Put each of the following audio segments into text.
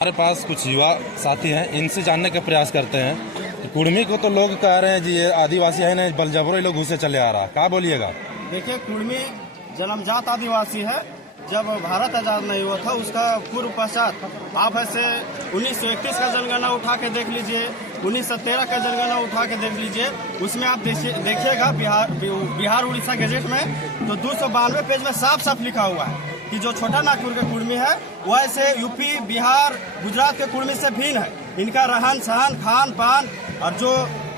हमारे पास कुछ युवा साथी हैं, इनसे जानने का प्रयास करते हैं। कुड़मी को तो लोग कह रहे हैं जी ये आदिवासी है ना, बल जबरो लोग घुसे चले आ रहा, क्या बोलिएगा? देखिए, कुड़मी जन्मजात आदिवासी है। जब भारत आजाद नहीं हुआ था उसका पूर्व पश्चात आप ऐसे 1931 का जनगणना उठा के देख लीजिए, 1913 का जनगणना उठा के देख लीजिए, उसमें आप देखिएगा बिहार उड़ीसा गजेट में तो 292 पेज में साफ साफ लिखा हुआ है कि जो छोटा नागपुर के कुड़मी है वह ऐसे यूपी, बिहार, गुजरात के कुड़मी से भिन्न है। इनका रहन सहन, खान पान और जो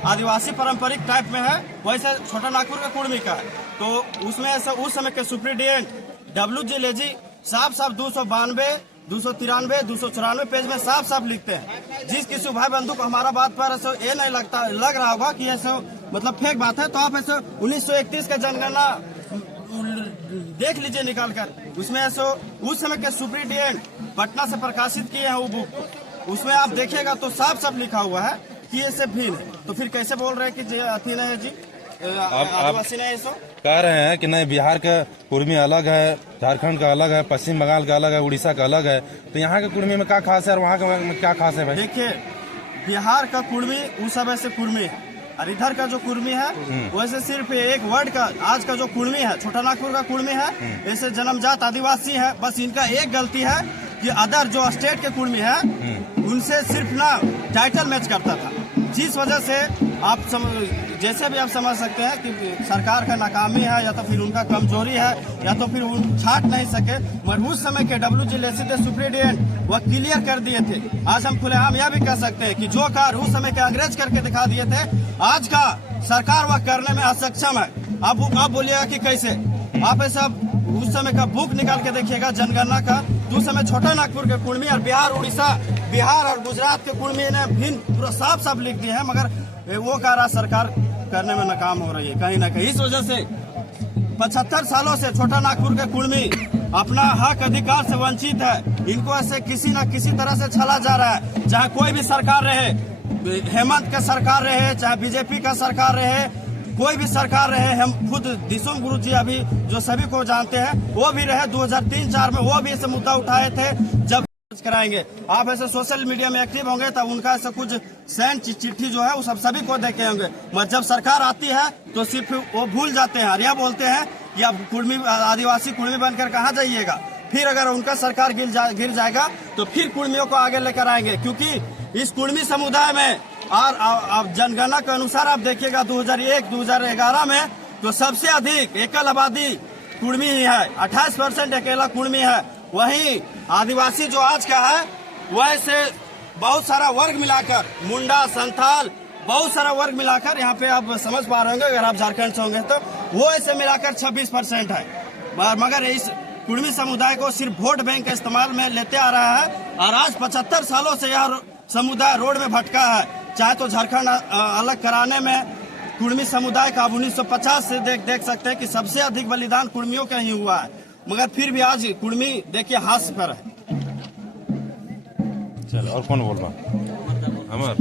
आदिवासी पारंपरिक टाइप में है वैसे छोटा नागपुर के कुड़मी का है। तो उसमें ऐसे उस समय के सुप्रीडिएंट WG लेजी साफ साफ 292, 293, 294 पेज में साफ साफ लिखते हैं। जिस किसी भाई बंधु को हमारा बात पर ऐसे ये नहीं लग रहा होगा कि ऐसे मतलब फेक बात है, तो आप ऐसे 1931 का जनगणना देख लीजिए निकाल कर। उसमें ऐसे उस समय के सुप्रीडिएंट पटना से प्रकाशित किए हैं वो बुक, उसमें आप देखिएगा तो साफ साफ लिखा हुआ है कि ये से भिन्न है। तो फिर कैसे बोल रहे हैं कि अथी नहीं है जी, आदिवासी नहीं है? सो कह रहे हैं कि नहीं, बिहार का कुड़मी अलग है, झारखंड का अलग है, पश्चिम बंगाल का अलग है, उड़ीसा का अलग है, तो यहाँ के कुड़मी में क्या खास है और वहाँ का क्या खास है भाई? देखिए, बिहार का कुड़मी उस समय से कुड़मी है और इधर का जो कुड़मी है वैसे सिर्फ एक वर्ड का आज का जो कुड़मी है, छोटा नागपुर का कुड़मी है, ऐसे जन्मजात आदिवासी है। बस इनका एक गलती है कि अदर जो स्टेट के कुड़मी है उनसे सिर्फ ना टाइटल मैच करता था, जिस वजह से आप जैसे भी आप समझ सकते हैं कि सरकार का नाकामी है या तो फिर उनका कमजोरी है या तो फिर उन छाट नहीं सके। मगर उस समय के WG लेसी थे सुप्रीडिएंट, वह क्लियर कर दिए थे। आज हम खुलेआम यह भी कह सकते हैं कि जो कार्य उस समय के अंग्रेज करके दिखा दिए थे, आज का सरकार वह करने में असक्षम है। आप बोलिएगा कि कैसे? आप ऐसा उस समय का बुक निकाल के देखिएगा जनगणना का, तो उस समय छोटा नागपुर के कुड़मी और बिहार, उड़ीसा, बिहार और गुजरात के कुड़मी ने भिन्न पूरा साफ साफ लिख दिए हैं। मगर वो कार्य सरकार करने में नाकाम हो रही है कहीं ना कहीं। इस वजह से 75 सालों से छोटा नागपुर के कुड़मी अपना हक अधिकार से वंचित है। इनको ऐसे किसी न किसी तरह से छला जा रहा है, चाहे कोई भी सरकार रहे, हेमंत का सरकार रहे, चाहे बीजेपी का सरकार रहे, कोई भी सरकार रहे। हम खुद दिसोम गुरु जी अभी जो सभी को जानते हैं वो भी रहे 2003-4 में, वो भी ऐसे मुद्दा उठाए थे। जब कराएंगे आप ऐसे सोशल मीडिया में एक्टिव होंगे तब उनका ऐसा कुछ सेंड चिट्ठी जो है वो सभी को देखे होंगे। मगर जब सरकार आती है तो सिर्फ वो भूल जाते हैं और यह बोलते हैं कि आप कुड़मी आदिवासी कुड़मी बनकर कहाँ जाइएगा। फिर अगर उनका सरकार गिर जाएगा तो फिर कुड़मियों को आगे लेकर आएंगे, क्योंकि इस कुड़मी समुदाय में और अब जनगणना के अनुसार आप देखिएगा 2001-2011 में तो सबसे अधिक एकल आबादी कुड़मी ही है, 28% अकेला कुड़मी है। वहीं आदिवासी जो आज का है वह से बहुत सारा वर्ग मिलाकर, मुंडा, संथाल, बहुत सारा वर्ग मिलाकर, यहाँ पे आप समझ पा रहे होंगे अगर आप झारखंड से होंगे तो वो ऐसे मिलाकर 26% है। मगर इस कुड़मी समुदाय को सिर्फ वोट बैंक के इस्तेमाल में लेते आ रहा है और आज 75 सालों से यह समुदाय रोड में भटका है। चाहे तो झारखंड अलग कराने में कुड़मी समुदाय का 1950 से देख सकते हैं कि सबसे अधिक बलिदान कुड़मियों का ही हुआ है। मगर फिर भी आज कुड़मी देखिए हास्य पर है। चलो, और कौन बोल रहा? अमर।